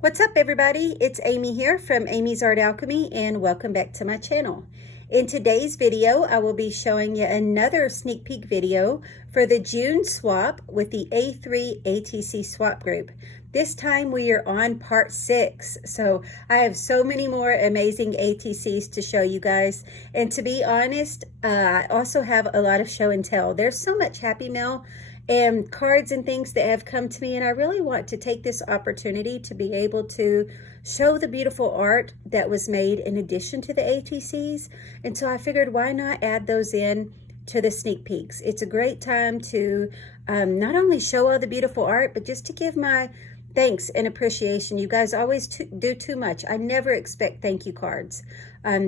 What's up, everybody? It's Amy here from Amy's Art Alchemy, and welcome back to my channel. In today's video, I will be showing you another sneak peek video for the June swap with the A3 ATC swap group. This time we are on part 6, so I have so many more amazing ATCs to show you guys. And to be honest, I also have a lot of show and tell. There's so much Happy Mail and cards and things that have come to me, and I really want to take this opportunity to be able to show the beautiful art that was made in addition to the ATCs. And so I figured, why not add those in to the sneak peeks? It's a great time to not only show all the beautiful art, but just to give my thanks and appreciation. You guys always do too much. I never expect thank you cards.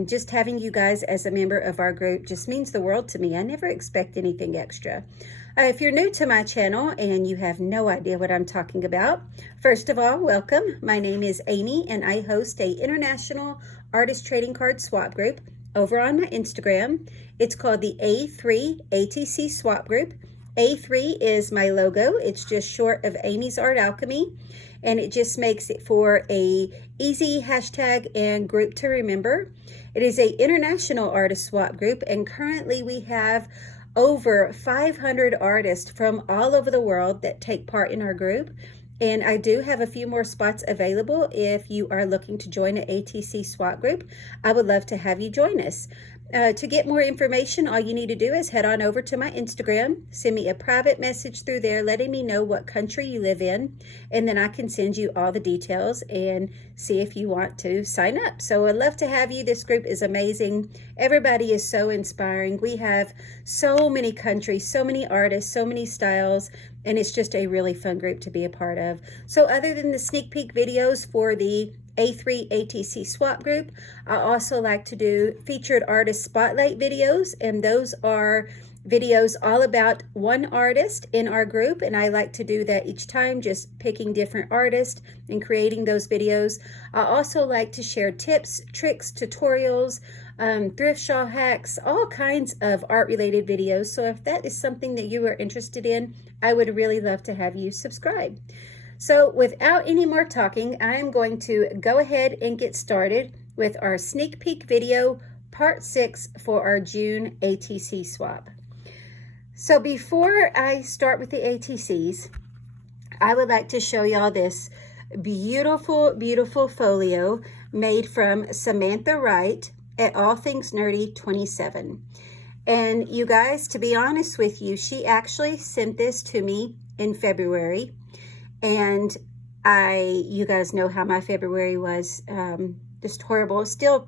Just having you guys as a member of our group just means the world to me. I never expect anything extra. If you're new to my channel and you have no idea what I'm talking about, first of all, welcome. My name is Amy, and I host a international artist trading card swap group over on my Instagram. It's called the A3 ATC swap group. A3 is my logo. It's just short of Amy's Art Alchemy, and it just makes it for a easy hashtag and group to remember. It is a international artist swap group, and currently we have over 500 artists from all over the world that take part in our group. And I do have a few more spots available. If you are looking to join an ATC swap group, I would love to have you join us. To get more information, all you need to do is head on over to my Instagram, send me a private message through there letting me know what country you live in, and then I can send you all the details and see if you want to sign up. So I'd love to have you. This group is amazing. Everybody is so inspiring. We have so many countries, so many artists, so many styles, and it's just a really fun group to be a part of. So other than the sneak peek videos for the A3 ATC swap group, I also like to do featured artist spotlight videos, and those are videos all about one artist in our group, and I like to do that each time, just picking different artists and creating those videos. I also like to share tips, tricks, tutorials, thrift shawl hacks, all kinds of art related videos. So if that is something that you are interested in, I would really love to have you subscribe. So without any more talking, I'm going to go ahead and get started with our sneak peek video, part 6 for our June ATC swap. So before I start with the ATCs, I would like to show y'all this beautiful, beautiful folio made from Samantha Wright at All Things Nerdy 27. And you guys, to be honest with you, she actually sent this to me in February. And you guys know how my February was, just horrible. Still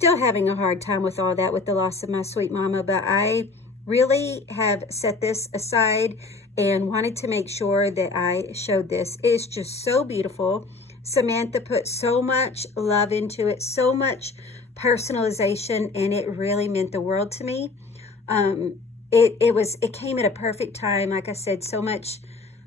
having a hard time with all that, with the loss of my sweet mama. But I really have set this aside and wanted to make sure that I showed this. It's just so beautiful. Samantha put so much love into it, so much personalization, and it really meant the world to me. It came at a perfect time. Like I said, so much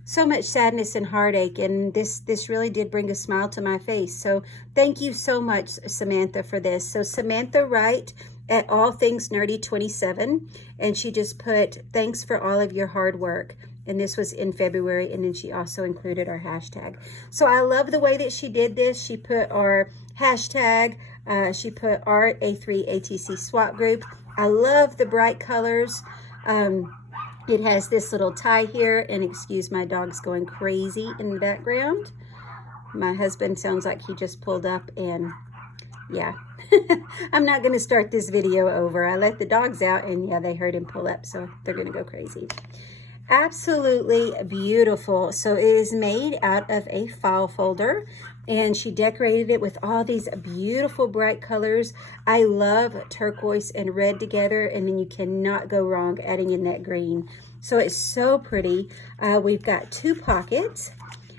sadness and heartache, and this really did bring a smile to my face. So thank you so much, Samantha, for this. So Samantha Wright at All Things Nerdy 27, and she just put, thanks for all of your hard work. And this was in February, and then she also included our hashtag. So I love the way that she did this. She put our hashtag, she put Art A3 ATC swap group. I love the bright colors. It has this little tie here, and excuse my dog's going crazy in the background. My husband sounds like he just pulled up, and yeah. I'm not going to start this video over. I let the dogs out, and yeah, they heard him pull up, so they're going to go crazy. Absolutely beautiful. So it is made out of a file folder, and she decorated it with all these beautiful bright colors. I love turquoise and red together, and then you cannot go wrong adding in that green. So it's so pretty. We've got 2 pockets,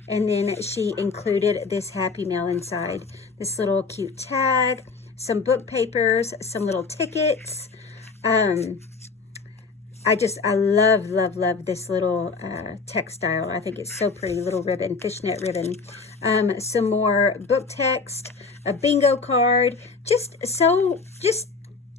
and then she included this Happy Mail inside. This little cute tag, some book papers, some little tickets. I love this little textile. I think it's so pretty, little ribbon, fishnet ribbon. Some more book text, a bingo card, just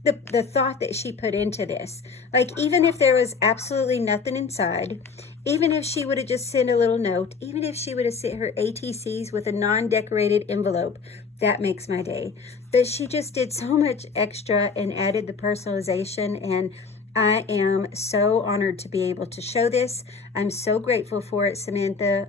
the thought that she put into this. Like, even if there was absolutely nothing inside, Even if she would have just sent a little note, even if she would have sent her ATCs with a non-decorated envelope, that makes my day. But she just did so much extra and added the personalization, and I am so honored to be able to show this. I'm so grateful for it, Samantha.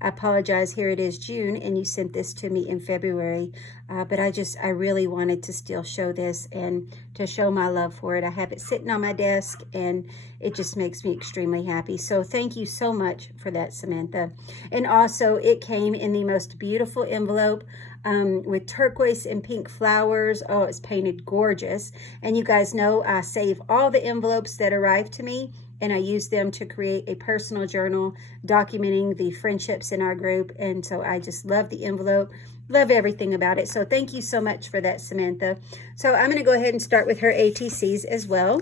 I apologize. Here it is June, and you sent this to me in February. But I really wanted to still show this and to show my love for it. I have it sitting on my desk, and it just makes me extremely happy. So thank you so much for that, Samantha. And also, it came in the most beautiful envelope with turquoise and pink flowers. Oh, it's painted gorgeous. And you guys know I save all the envelopes that arrive to me, and I use them to create a personal journal documenting the friendships in our group. And so I just love the envelope, love everything about it. So thank you so much for that, Samantha. So I'm going to go ahead and start with her ATCs as well.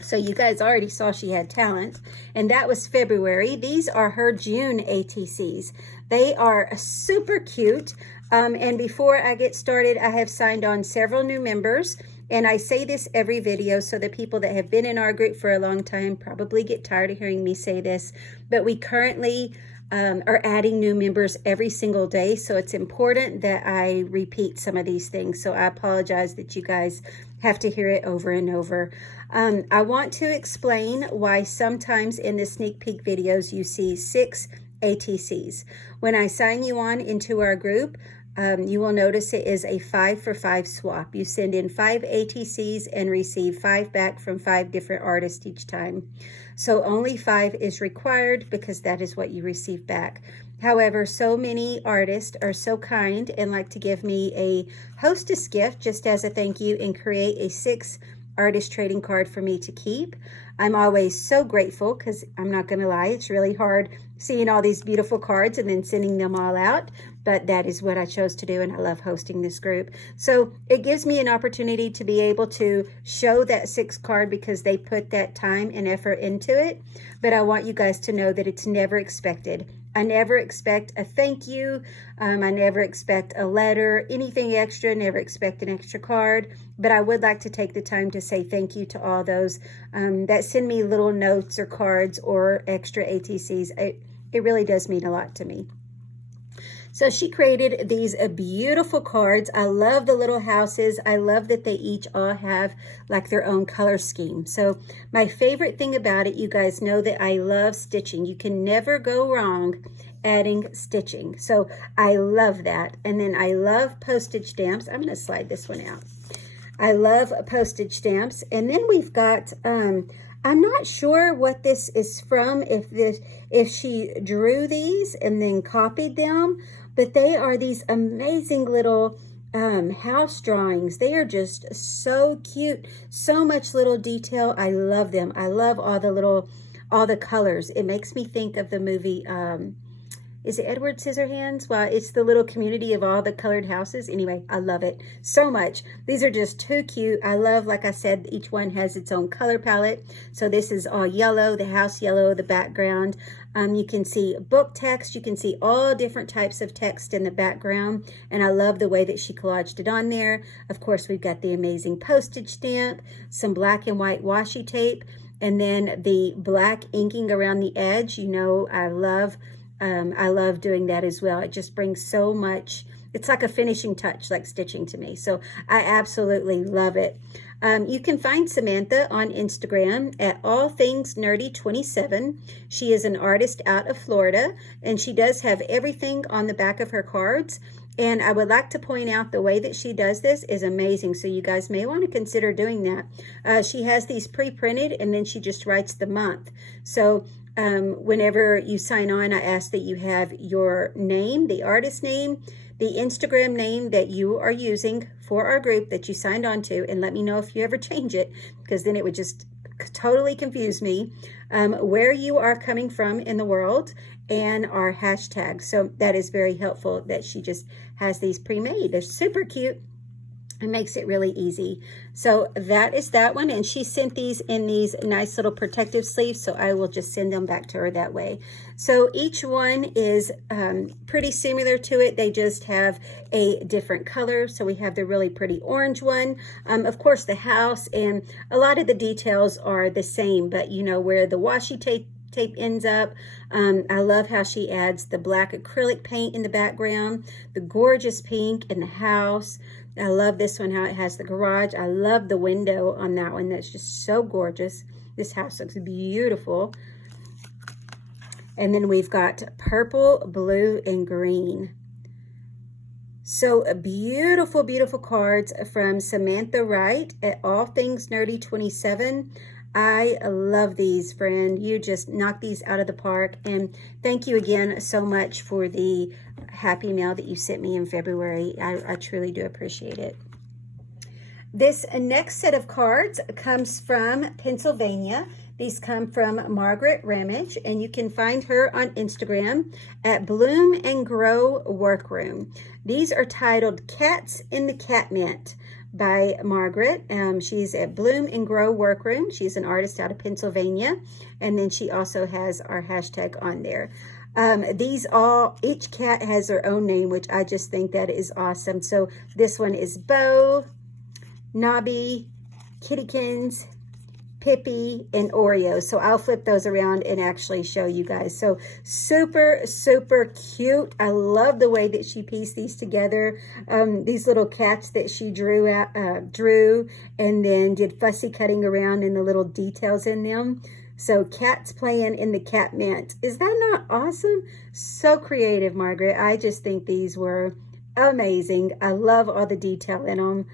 So you guys already saw she had talent, and that was February. These are her June ATCs. They are super cute. And before I get started, I have signed on several new members. And I say this every video, so the people that have been in our group for a long time probably get tired of hearing me say this. But we currently are adding new members every single day. So it's important that I repeat some of these things. So I apologize that you guys have to hear it over and over. I want to explain why sometimes in the sneak peek videos you see 6 ATCs. When I sign you on into our group, you will notice it is a 5 for 5 swap. You send in 5 ATCs and receive 5 back from 5 different artists each time. So only 5 is required because that is what you receive back. However, so many artists are so kind and like to give me a hostess gift just as a thank you and create a 6 artist trading card for me to keep. I'm always so grateful because I'm not going to lie, it's really hard seeing all these beautiful cards and then sending them all out. But that is what I chose to do, and I love hosting this group. So it gives me an opportunity to be able to show that 6 card because they put that time and effort into it. But I want you guys to know that it's never expected. I never expect a thank you. I never expect a letter, anything extra, never expect an extra card. But I would like to take the time to say thank you to all those that send me little notes or cards or extra ATCs. It really does mean a lot to me. So she created these beautiful cards. I love the little houses. I love that they each all have like their own color scheme. So my favorite thing about it, you guys know that I love stitching. You can never go wrong adding stitching. So I love that. And then I love postage stamps. I'm going to slide this one out. I love postage stamps. And then we've got, I'm not sure what this is from, if she drew these and then copied them, but they are these amazing little house drawings. They are just so cute, so much little detail. I love them. I love all the colors. It makes me think of the movie, is it Edward Scissorhands? Well, it's the little community of all the colored houses. Anyway, I love it so much. These are just too cute. I love, like I said, each one has its own color palette. So this is all yellow, the house yellow, the background. You can see book text. You can see all different types of text in the background. And I love the way that she collaged it on there. Of course, we've got the amazing postage stamp, some black and white washi tape, and then the black inking around the edge. You know, I love doing that as well. It just brings so much, it's like a finishing touch, like stitching to me. So I absolutely love it. You can find Samantha on Instagram at allthingsnerdy27. She is an artist out of Florida, and she does have everything on the back of her cards. And I would like to point out the way that she does this is amazing. So you guys may want to consider doing that. She has these pre-printed, and then she just writes the month. So whenever you sign on, I ask that you have your name, the artist name, the Instagram name that you are using for our group that you signed on to, and let me know if you ever change it, because then it would just totally confuse me, where you are coming from in the world, and our hashtag. So that is very helpful that she just has these pre-made. They're super cute. It makes it really easy. So that is that one. And she sent these in these nice little protective sleeves. So I will just send them back to her that way. So each one is pretty similar to it. They just have a different color. So we have the really pretty orange one. Of course, the house and a lot of the details are the same. But you know, where the washi tape tape ends up. I love how she adds the black acrylic paint in the background, the gorgeous pink in the house. I love this one, how it has the garage. I love the window on that one. That's just so gorgeous. This house looks beautiful. And then we've got purple, blue, and green. So beautiful, beautiful cards from Samantha Wright at All Things Nerdy 27. I love these, friend. You just knocked these out of the park. And thank you again so much for the happy mail that you sent me in February. I truly do appreciate it. This next set of cards comes from Pennsylvania. These come from Margaret Ramage, and you can find her on Instagram at Bloom and Grow Workroom. These are titled Cats in the Cat Mint by Margaret. She's at Bloom and Grow Workroom. She's an artist out of Pennsylvania, and then she also has our hashtag on there. Each cat has their own name, which I just think that is awesome. So this one is Bo, Nobby, Kittykins, Pippi, and Oreo. So I'll flip those around and actually show you guys. So super, super cute. I love the way that she pieced these together. These little cats that she drew and then did fussy cutting around in the little details in them. So cats playing in the cat mint. Is that not awesome? So creative, Margaret. I just think these were amazing. I love all the detail in them.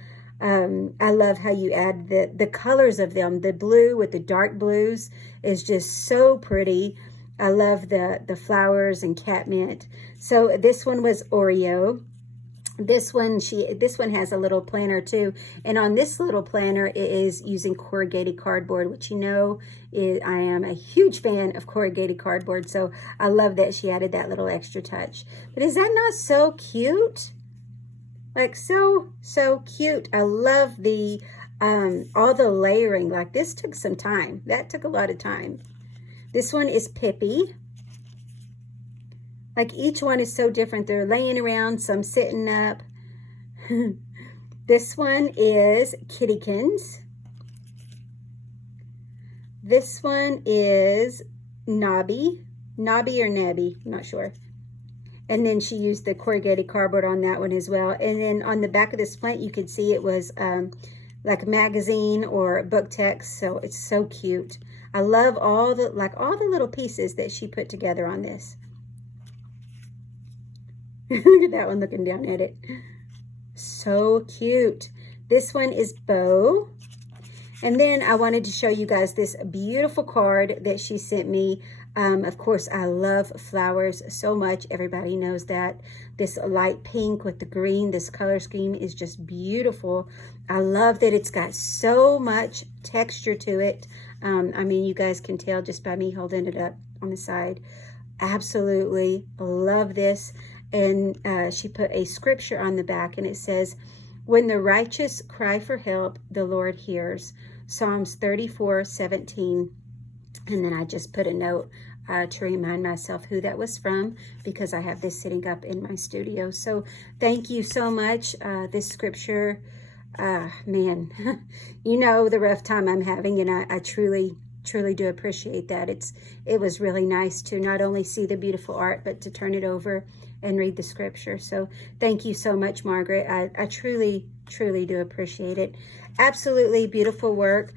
I love how you add the colors of them. The blue with the dark blues is just so pretty. I love the flowers and cat mint. So this one was Oreo. This one has a little planner too. And on this little planner, it is using corrugated cardboard, which I am a huge fan of corrugated cardboard. So I love that she added that little extra touch. But is that not so cute? Like so cute. I love the all the layering. Like this took some time. That took a lot of time. This one is Pippi. Like each one is so different. They're laying around, some sitting up. This one is Kittykins. This one is Nobby. Nobby or Nabby, I'm not sure. And then she used the corrugated cardboard on that one as well. And then on the back of this plant, you could see it was like a magazine or book text. So it's so cute. I love all the little pieces that she put together on this. Look at that one looking down at it. So cute. This one is Bo. And then I wanted to show you guys this beautiful card that she sent me. Of course, I love flowers so much. Everybody knows that. This light pink with the green, this color scheme is just beautiful. I love that it's got so much texture to it. I mean, you guys can tell just by me holding it up on the side. Absolutely love this. And she put a scripture on the back, and it says, "When the righteous cry for help, the Lord hears." Psalms 34:17. And then I just put a note to remind myself who that was from, because I have this sitting up in my studio. So thank you so much. This scripture, man, you know the rough time I'm having, and I truly do appreciate that. It was really nice to not only see the beautiful art, but to turn it over and read the scripture. So thank you so much, Margaret. I truly do appreciate it. Absolutely beautiful work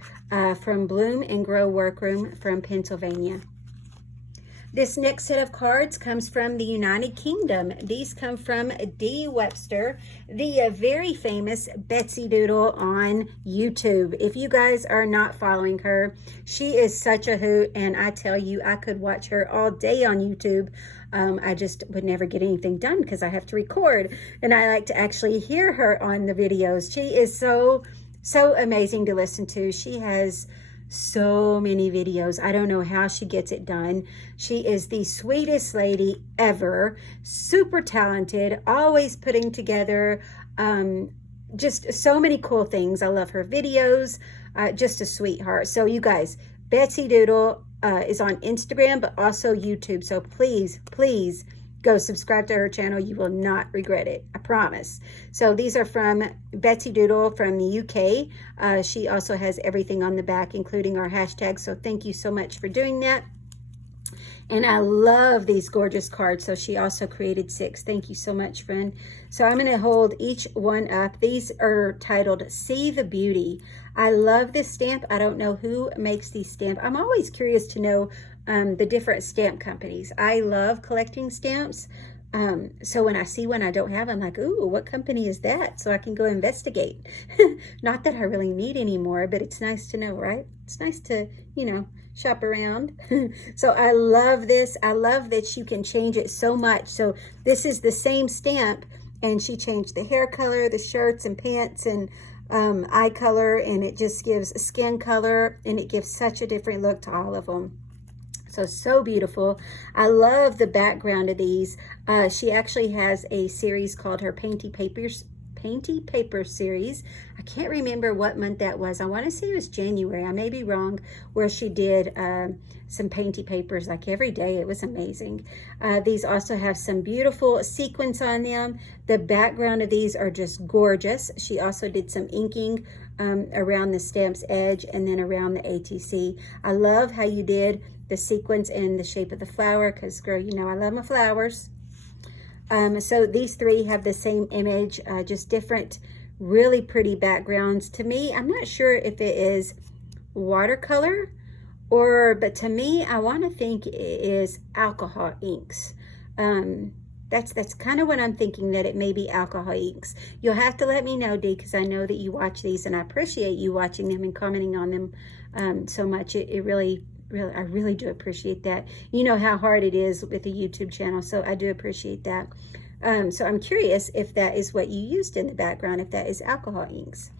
from Bloom and Grow Workroom from Pennsylvania. This next set of cards comes from the United Kingdom. These come from Dee Webster, the very famous Betsy Doodle on YouTube. If you guys are not following her, she is such a hoot, and I tell you, I could watch her all day on YouTube. I just would never get anything done because I have to record, and I like to actually hear her on the videos. She is so amazing to listen to. She has so many videos. I don't know how she gets it done. She is the sweetest lady ever, super talented, always putting together just so many cool things. I love her videos, just a sweetheart. So you guys, Betsy Doodle is on Instagram, but also YouTube. So please go subscribe to her channel. You will not regret it. I promise. So these are from Betsy Doodle from the UK. She also has everything on the back, including our hashtag. So thank you so much for doing that. And I love these gorgeous cards. So she also created 6. Thank you so much, friend. So I'm going to hold each one up. These are titled See the Beauty. I love this stamp. I don't know who makes these stamps. I'm always curious to know the different stamp companies. I love collecting stamps. So when I see one I don't have, I'm like, ooh, what company is that? So I can go investigate. Not that I really need any more, but it's nice to know, right? It's nice to, you know, shop around. So I love this. I love that you can change it so much. So this is the same stamp, and she changed the hair color, the shirts and pants, and eye color, and it just gives skin color, and it gives such a different look to all of them. So beautiful. I love the background of these. She actually has a series called her Painty Paper series. I can't remember what month that was. I want to say it was January. I may be wrong, where she did some painty papers like every day. It was amazing. These also have some beautiful sequins on them. The background of these are just gorgeous. She also did some inking around the stamp's edge and then around the ATC. I love how you did the sequins in the shape of the flower, because girl, you know I love my flowers. So these 3 have the same image, just different, really pretty backgrounds. To me, I'm not sure if it is watercolor but to me, I want to think it is alcohol inks. That's kind of what I'm thinking, that it may be alcohol inks. You'll have to let me know, Dee, because I know that you watch these, and I appreciate you watching them and commenting on them so much. It really, I really do appreciate that. You know how hard it is with a YouTube channel, so I do appreciate that. So I'm curious if that is what you used in the background, if that is alcohol inks.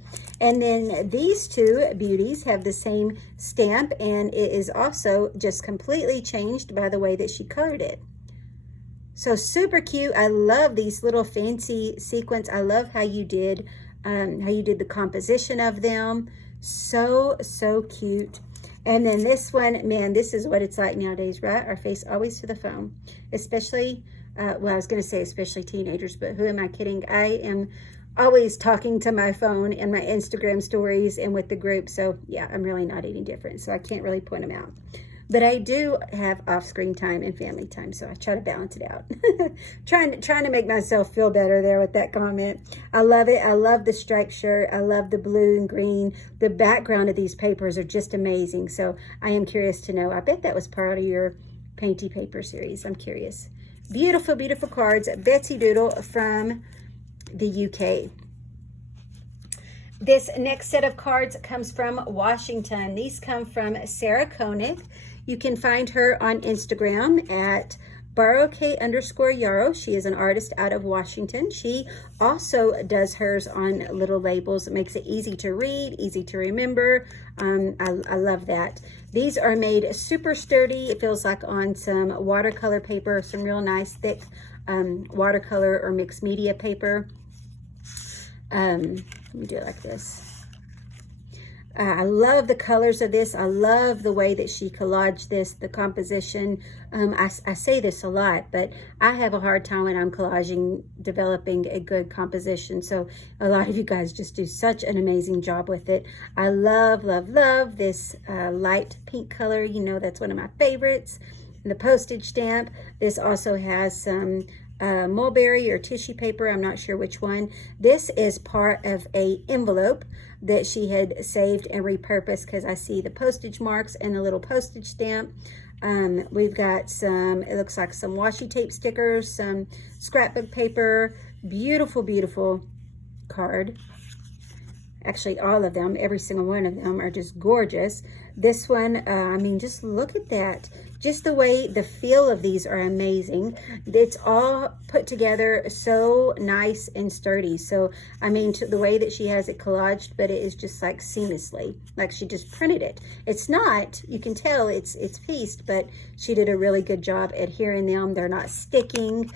And then these 2 beauties have the same stamp, and it is also just completely changed by the way that she colored it. So super cute. I love these little fancy sequins. I love how you did the composition of them. So cute. And then this one, man, this is what it's like nowadays, right? Our face always to the phone, especially, well, I was going to say especially teenagers, but who am I kidding? I am always talking to my phone and my Instagram stories and with the group. So yeah, I'm really not any different. So I can't really point them out. But I do have off-screen time and family time, so I try to balance it out. trying to make myself feel better there with that comment. I love it. I love the striped shirt. I love the blue and green. The background of these papers are just amazing. So I am curious to know. I bet that was part of your Painty Paper series. I'm curious. Beautiful, beautiful cards. Betsy Doodle from the UK. This next set of cards comes from Washington. These come from Sarah Koenig. You can find her on Instagram at borrowk_yarrow. She is an artist out of Washington. She also does hers on little labels. It makes it easy to read, easy to remember. I love that. These are made super sturdy. It feels like on some watercolor paper, some real nice thick watercolor or mixed media paper. Let me do it like this. I love the colors of this. I love the way that she collaged this, the composition. I say this a lot, but I have a hard time when I'm collaging, developing a good composition. So a lot of you guys just do such an amazing job with it. I love, love, love this light pink color. You know, that's one of my favorites. And the postage stamp. This also has some mulberry or tissue paper. I'm not sure which one. This is part of a envelope that she had saved and repurposed, because I see the postage marks and a little postage stamp. We've got some, it looks like some washi tape stickers, some scrapbook paper. Beautiful, beautiful card. Actually, all of them, every single one of them are just gorgeous. This one, I mean, just look at that. Just the way, the feel of these are amazing. It's all put together so nice and sturdy. So, I mean, the way that she has it collaged, but it is just like seamlessly, like she just printed it. It's not, you can tell it's pieced, but she did a really good job adhering them. They're not sticking.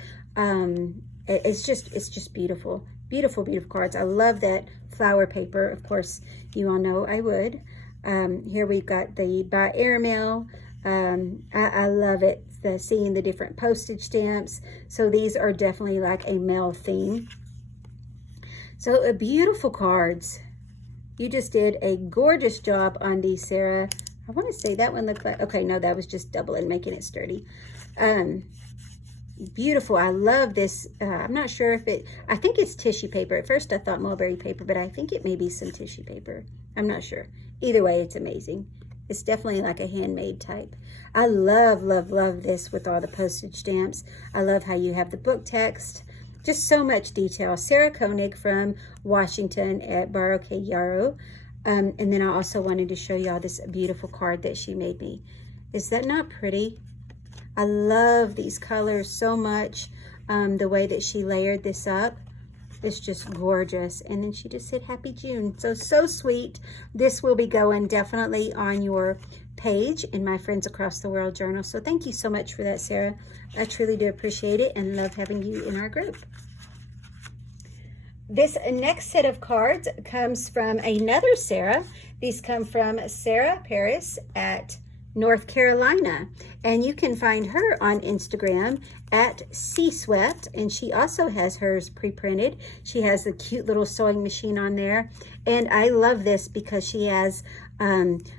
It's just beautiful. Beautiful, beautiful cards. I love that flower paper. Of course, you all know I would. Here we've got the by airmail. I love it, seeing the different postage stamps. So these are definitely like a mail theme. So beautiful cards. You just did a gorgeous job on these, Sarah. I want to say that one looked like, okay, no, that was just doubling, making it sturdy. Beautiful. I love this. I'm not sure if I think it's tissue paper. At first I thought mulberry paper, but I think it may be some tissue paper. I'm not sure. Either way, it's amazing. It's definitely like a handmade type. I love, love, love this with all the postage stamps. I love how you have the book text. Just so much detail. Sarah Koenig from Washington at Baro K. Yarrow. And then I also wanted to show y'all this beautiful card that she made me. Is that not pretty? I love these colors so much. The way that she layered this up. It's just gorgeous. And then she just said Happy June. So sweet. This will be going definitely on your page in my Friends Across the World journal. So thank you so much for that, Sarah. I truly do appreciate it and love having you in our group. This next set of cards comes from another Sarah. These come from Sarah Paris at North Carolina, and you can find her on Instagram at Swept, and she also has hers pre-printed. She has the cute little sewing machine on there, and I love this because she has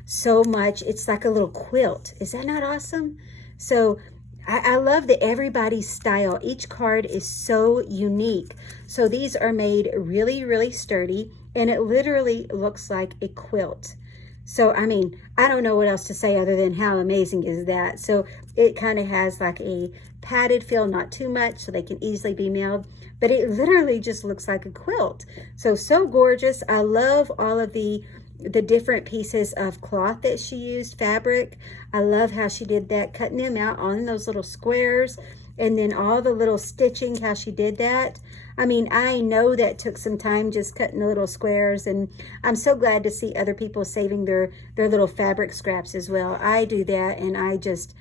so much. It's like a little quilt. Is that not awesome? So I love that everybody's style. Each card is so unique. So these are made really, really sturdy, and it literally looks like a quilt. So, I mean, I don't know what else to say other than how amazing is that. So it kind of has like a padded feel, not too much, so they can easily be mailed. But it literally just looks like a quilt. So gorgeous. I love all of the different pieces of cloth that she used, fabric. I love how she did that, cutting them out on those little squares, and then all the little stitching, how she did that. I mean, I know that took some time just cutting the little squares, and I'm so glad to see other people saving their little fabric scraps as well. I do that, and I just,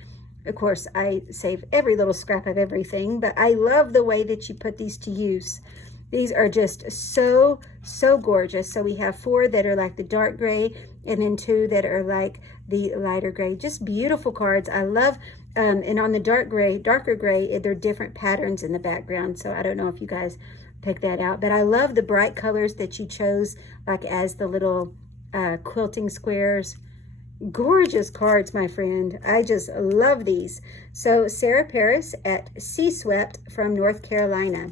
of course, I save every little scrap of everything, but I love the way that you put these to use. These are just so gorgeous. So we have 4 that are like the dark gray, and then 2 that are like the lighter gray. Just beautiful cards. I love, and on the darker gray, there are different patterns in the background. So I don't know if you guys pick that out, but I love the bright colors that you chose, like as the little quilting squares. Gorgeous cards, my friend. I just love these. So Sarah Paris at Swept from North Carolina.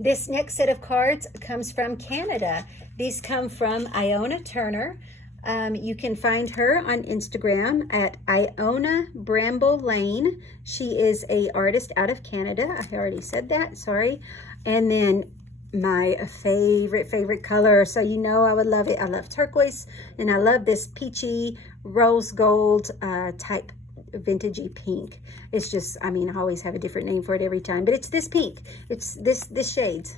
This next set of cards comes from Canada. These come from Iona Turner. You can find her on Instagram at Iona Bramble Lane. She is an artist out of Canada. I already said that, sorry. And then my favorite color, so you know I would love it. I love turquoise, and I love this peachy rose gold type vintagey pink. It's just, I mean, I always have a different name for it every time, but it's this pink. It's this shades.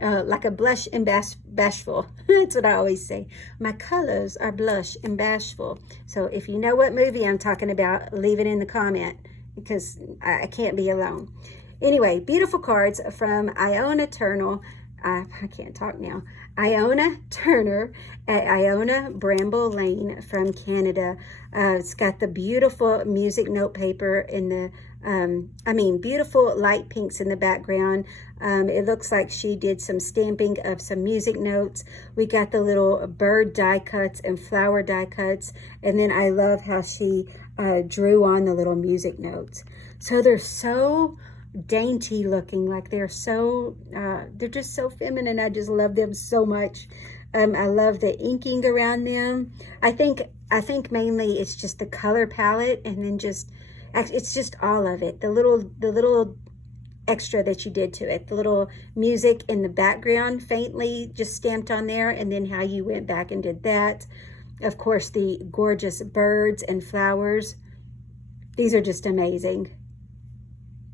Like a blush and bashful. That's what I always say. My colors are blush and bashful. So if you know what movie I'm talking about, leave it in the comment, because I can't be alone. Anyway, beautiful cards from Iona Turner. I can't talk now. Iona Turner at Iona Bramble Lane from Canada. It's got the beautiful music note paper in the, beautiful light pinks in the background. It looks like she did some stamping of some music notes. We got the little bird die cuts and flower die cuts. And then I love how she drew on the little music notes. So they're so dainty looking, like they're just so feminine. I just love them so much. I love the inking around them. I think mainly it's just the color palette, and then it's just all of it. The little extra that you did to it, the little music in the background faintly just stamped on there, and then how you went back and did that. Of course, the gorgeous birds and flowers. These are just amazing.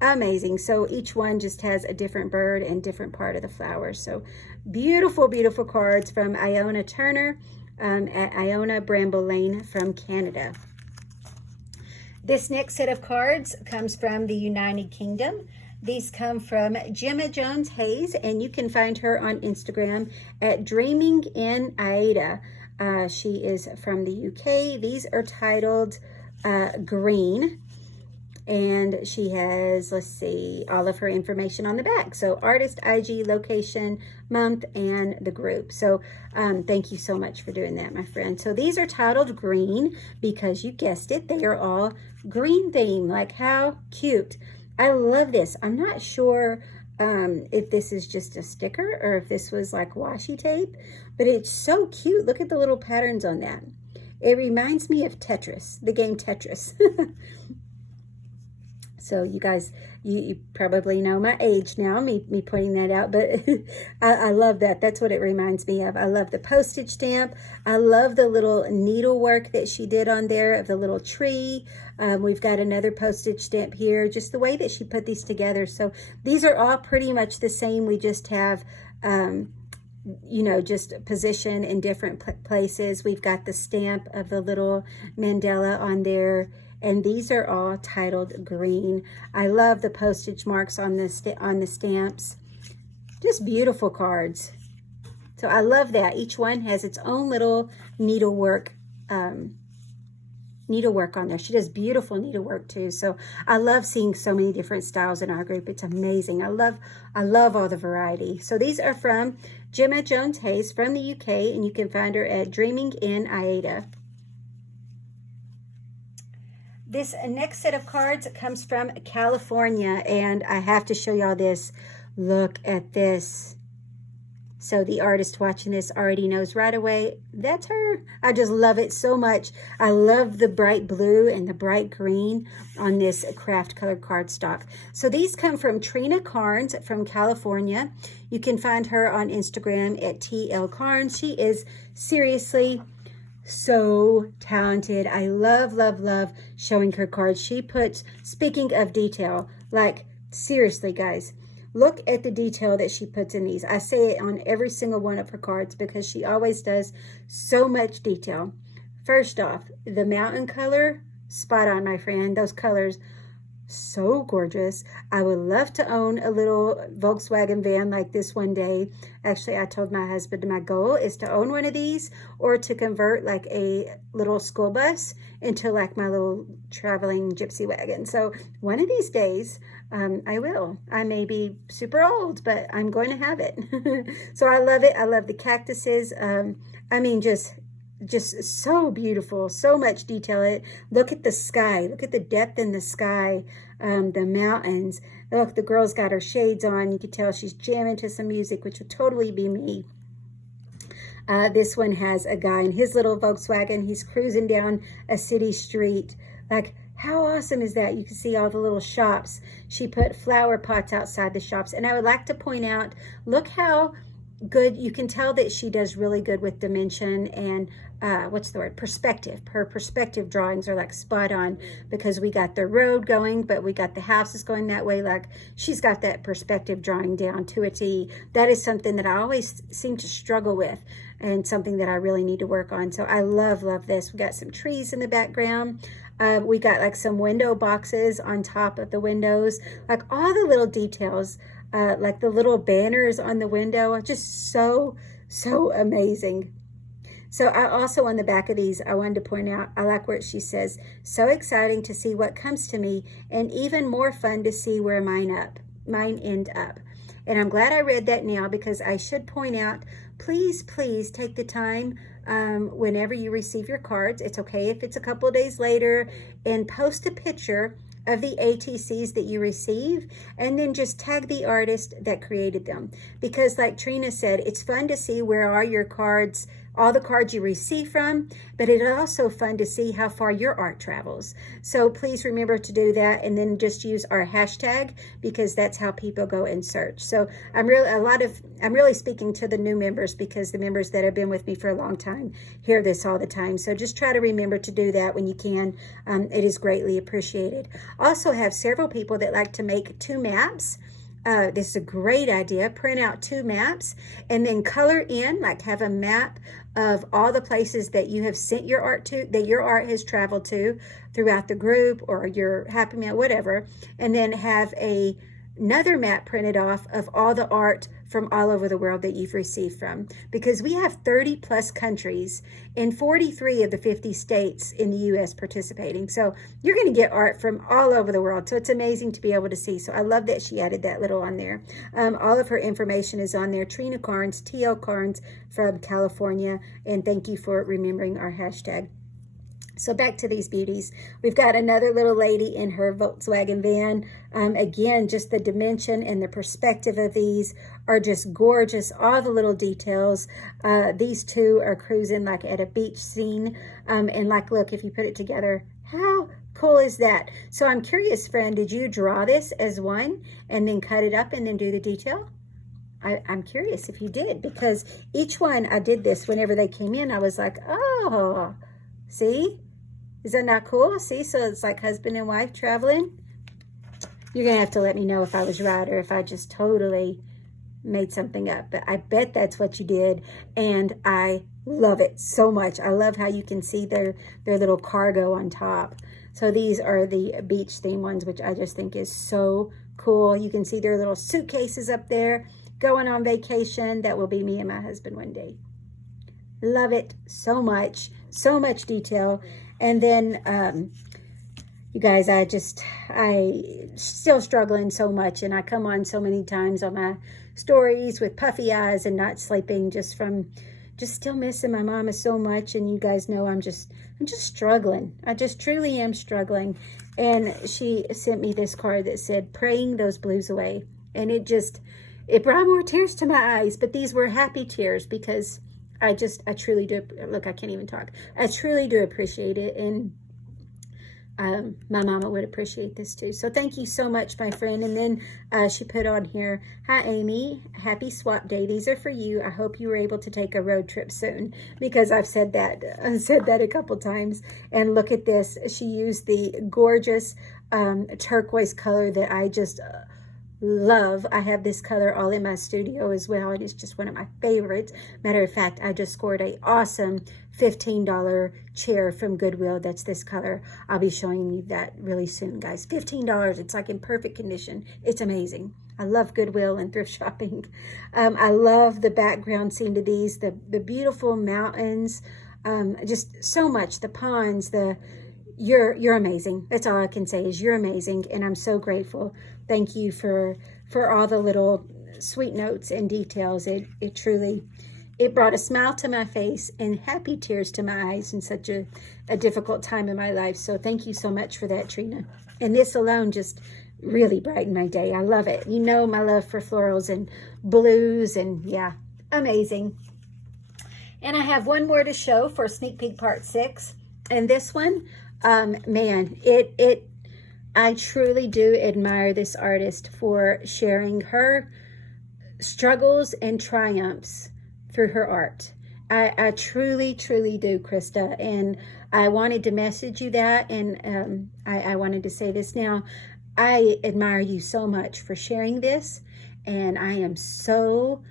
Amazing. So each one just has a different bird and different part of the flower. So beautiful cards from Iona Turner at Iona Bramble Lane from Canada. This next set of cards comes from the United Kingdom. These come from Gemma Jones Hayes, and you can find her on Instagram at Dreaming in Aida. She is from the UK. These are titled Green. And she has, let's see, all of her information on the back. So artist, IG, location, month, and the group. So thank you so much for doing that, my friend. So these are titled green because you guessed it, they are all green theme. Like, how cute. I love this. I'm not sure if this is just a sticker or if this was like washi tape, but it's so cute. Look at the little patterns on that. It reminds me of Tetris, the game Tetris. So you guys, you probably know my age now, me pointing that out, but I love that. That's what it reminds me of. I love the postage stamp. I love the little needlework that she did on there of the little tree. We've got another postage stamp here, just the way that she put these together. So these are all pretty much the same. We just have, you know, just position in different places. We've got the stamp of the little mandala on there. And these are all titled green. I love the postage marks on the stamps. Just beautiful cards. So I love that. Each one has its own little needlework on there. She does beautiful needlework too. So I love seeing so many different styles in our group. It's amazing. I love all the variety. So these are from Gemma Jones Hayes from the UK, and you can find her at Dreaming in Aida. This next set of cards comes from California, and I have to show y'all this. Look at this. So the artist watching this already knows right away, that's her. I just love it so much. I love the bright blue and the bright green on this craft colored cardstock. So these come from Trina Carnes from California. You can find her on Instagram at TL Carnes. She is seriously so talented. I love showing her cards. She puts, speaking of detail, like seriously guys, look at the detail that she puts in these. I say it on every single one of her cards because she always does so much detail. First off, the mountain color, spot on, my friend. Those colors, so gorgeous. I would love to own a little Volkswagen van like this one day. Actually, I told my husband my goal is to own one of these or to convert like a little school bus into like my little traveling gypsy wagon. So one of these days, I will. I may be super old, but I'm going to have it. So I love it. I love the cactuses. I mean, just so beautiful, so much detail. Look at the sky, look at the depth in the sky, the mountains. Look, the girl's got her shades on. You can tell she's jamming to some music, which would totally be me. This one has a guy in his little Volkswagen. He's cruising down a city street. Like, how awesome is that? You can see all the little shops. She put flower pots outside the shops. And I would like to point out, look how good, you can tell that she does really good with dimension and what's the word, perspective. Her perspective drawings are like spot on because we got the road going, but we got the houses going that way. Like, she's got that perspective drawing down to a T. That is something that I always seem to struggle with and something that I really need to work on. So I love this. We got some trees in the background. We got like some window boxes on top of the windows, like all the little details. Like the little banners on the window are just so amazing. So I also, on the back of these, I wanted to point out, I like where she says, so exciting to see what comes to me and even more fun to see where mine end up. And I'm glad I read that now because I should point out, please take the time whenever you receive your cards. It's okay if it's a couple of days later, and post a picture of the ATCs that you receive, and then just tag the artist that created them. Because like Trina said, it's fun to see where are your cards, all the cards you receive from, but it's also fun to see how far your art travels. So please remember to do that, and then just use our hashtag because that's how people go and search. So I'm really speaking to the new members because the members that have been with me for a long time hear this all the time. So just try to remember to do that when you can. It is greatly appreciated. Also have several people that like to make 2 maps. This is a great idea. Print out 2 maps and then color in, like have a map of all the places that you have sent your art to, that your art has traveled to throughout the group or your Happy Mail, whatever, and then have a another map printed off of all the art from all over the world that you've received from, because we have 30 plus countries in 43 of the 50 states in the U.S. participating. So you're going to get art from all over the world. So it's amazing to be able to see. So I love that she added that little on there. All of her information is on there. Trina Carnes, TL Carnes from California. And thank you for remembering our hashtag. So back to these beauties. We've got another little lady in her Volkswagen van. Again, just the dimension and the perspective of these are just gorgeous. All the little details. These two are cruising like at a beach scene. And like, look, if you put it together, how cool is that? So I'm curious, friend, did you draw this as one and then cut it up and then do the detail? I'm curious if you did, because each one I did this whenever they came in. I was like, oh, see? Is that not cool? See, so it's like husband and wife traveling. You're going to have to let me know if I was right or if I just totally made something up. But I bet that's what you did. And I love it so much. I love how you can see their little cargo on top. So these are the beach theme ones, which I just think is so cool. You can see their little suitcases up there going on vacation. That will be me and my husband one day. Love it so much. So much detail. And then, you guys, I still struggling so much, and I come on so many times on my stories with puffy eyes and not sleeping just still missing my mama so much. And you guys know I'm just struggling. I just truly am struggling. And she sent me this card that said, praying those blues away. And it brought more tears to my eyes, but these were happy tears because I truly do. Look, I can't even talk. I truly do appreciate it. And my mama would appreciate this too. So thank you so much, my friend. And then she put on here, hi, Amy. Happy swap day. These are for you. I hope you were able to take a road trip soon, because I've said that a couple times. And look at this. She used the gorgeous turquoise color that I just love. I have this color all in my studio as well. It is just one of my favorites. Matter of fact, I just scored a awesome $15 chair from Goodwill that's this color. I'll be showing you that really soon, guys. $15. It's like in perfect condition. It's amazing. I love Goodwill and thrift shopping. I love the background scene to these, the beautiful mountains, just so much, the ponds, you're amazing. That's all I can say is you're amazing, and I'm so grateful. Thank you for all the little sweet notes and details. It truly brought a smile to my face and happy tears to my eyes in such a difficult time in my life. So thank you so much for that, Trina. And this alone just really brightened my day. I love it. You know my love for florals and blues, and yeah, amazing. And I have one more to show for sneak peek part 6. And this one, man, I truly do admire this artist for sharing her struggles and triumphs through her art. I truly, truly do, Krista. And I wanted to message you that. And I wanted to say this now. I admire you so much for sharing this. And I am so,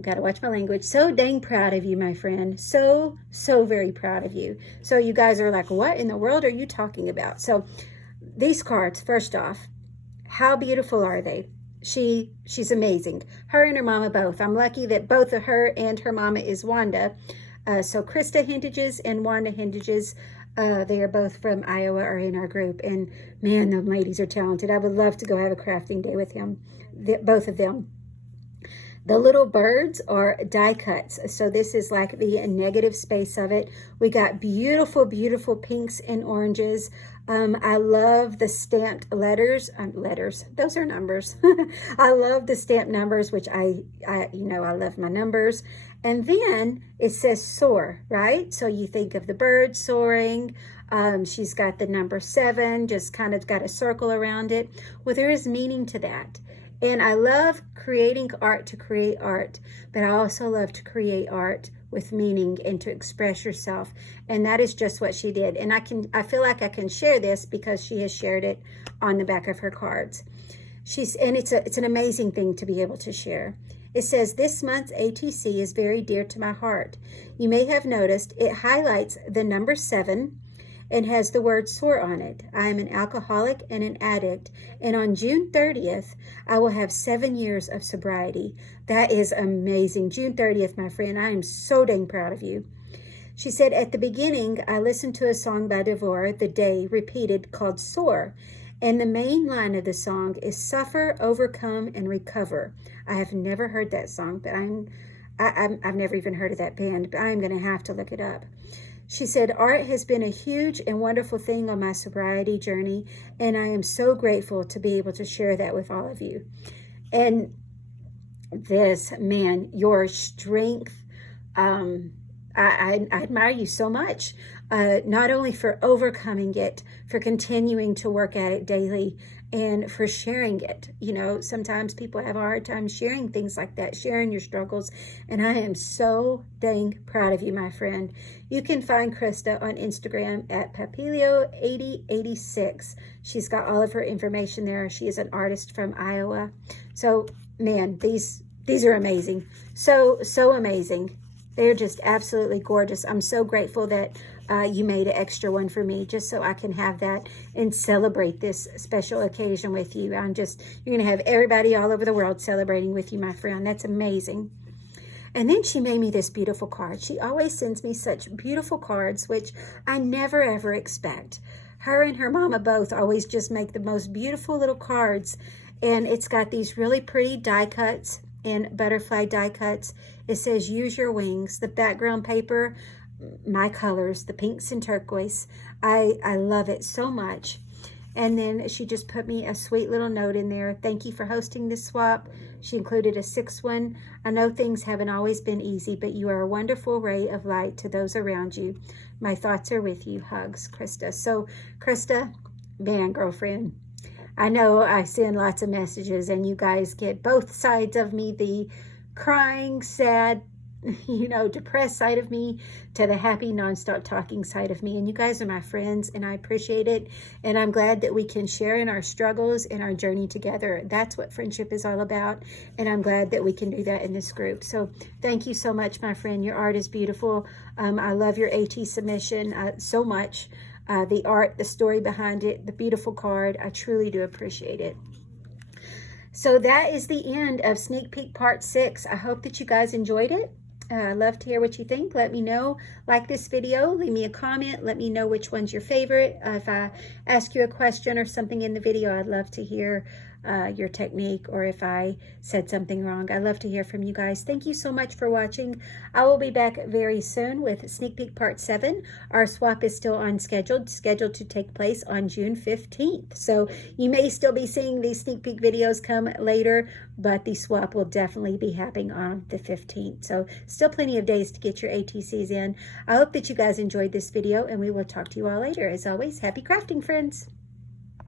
got to watch my language, so dang proud of you, my friend. So very proud of you. So you guys are like, what in the world are you talking about? So these cards, first off, how beautiful are they? She's amazing. Her and her mama both. I'm lucky that both of her and her mama is Wanda. So Krista Hindages and Wanda Hindages, they are both from Iowa, are in our group. And man, the ladies are talented. I would love to go have a crafting day with both of them. The little birds are die cuts. So this is like the negative space of it. We got beautiful, beautiful pinks and oranges. I love the stamped letters. Those are numbers. I love the stamped numbers, which I love my numbers. And then it says soar, right? So you think of the bird soaring. She's got the number 7, just kind of got a circle around it. Well, there is meaning to that. And I love creating art to create art, but I also love to create art with meaning and to express yourself. And that is just what she did. And I feel like I can share this because she has shared it on the back of her cards. It's an amazing thing to be able to share. It says, this month's ATC is very dear to my heart. You may have noticed it highlights the number 7, and has the word SOAR on it. I am an alcoholic and an addict, and on June 30th, I will have 7 years of sobriety. That is amazing. June 30th, my friend. I am so dang proud of you. She said, at the beginning, I listened to a song by Devore, The Day, repeated, called SOAR. And the main line of the song is suffer, overcome, and recover. I have never heard that song, but I've never even heard of that band, but I'm going to have to look it up. She said, art has been a huge and wonderful thing on my sobriety journey, and I am so grateful to be able to share that with all of you. And this, man, your strength, I admire you so much, not only for overcoming it, for continuing to work at it daily, and for sharing it. You know, sometimes people have a hard time sharing things like that, sharing your struggles, and I am so dang proud of you, my friend. You can find Krista on Instagram at Papilio8086. She's got all of her information there. She is an artist from Iowa. So, man, these are amazing. So amazing. They're just absolutely gorgeous. I'm so grateful that you made an extra one for me just so I can have that and celebrate this special occasion with you. You're going to have everybody all over the world celebrating with you, my friend. That's amazing. And then she made me this beautiful card. She always sends me such beautiful cards, which I never, ever expect. Her and her mama both always just make the most beautiful little cards. And it's got these really pretty die cuts and butterfly die cuts. It says, use your wings. The background paper, my colors, the pinks and turquoise. I love it so much. And then she just put me a sweet little note in there. Thank you for hosting this swap. She included a 6th one. I know things haven't always been easy, but you are a wonderful ray of light to those around you. My thoughts are with you. Hugs, Krista. So, Krista, man, girlfriend, I know I send lots of messages and you guys get both sides of me, the crying, sad, depressed side of me to the happy, nonstop talking side of me. And you guys are my friends and I appreciate it. And I'm glad that we can share in our struggles and our journey together. That's what friendship is all about. And I'm glad that we can do that in this group. So thank you so much, my friend. Your art is beautiful. I love your AT submission so much. The art, the story behind it, the beautiful card. I truly do appreciate it. So that is the end of Sneak Peek Part 6. I hope that you guys enjoyed it. I'd love to hear what you think. Let me know. Like this video. Leave me a comment. Let me know which one's your favorite. If I ask you a question or something in the video, I'd love to hear your technique, or if I said something wrong. I love to hear from you guys. Thank you so much for watching. I will be back very soon with Sneak Peek Part 7. Our swap is still scheduled to take place on June 15th. So you may still be seeing these sneak peek videos come later, but the swap will definitely be happening on the 15th. So still plenty of days to get your ATCs in. I hope that you guys enjoyed this video, and we will talk to you all later. As always, happy crafting, friends.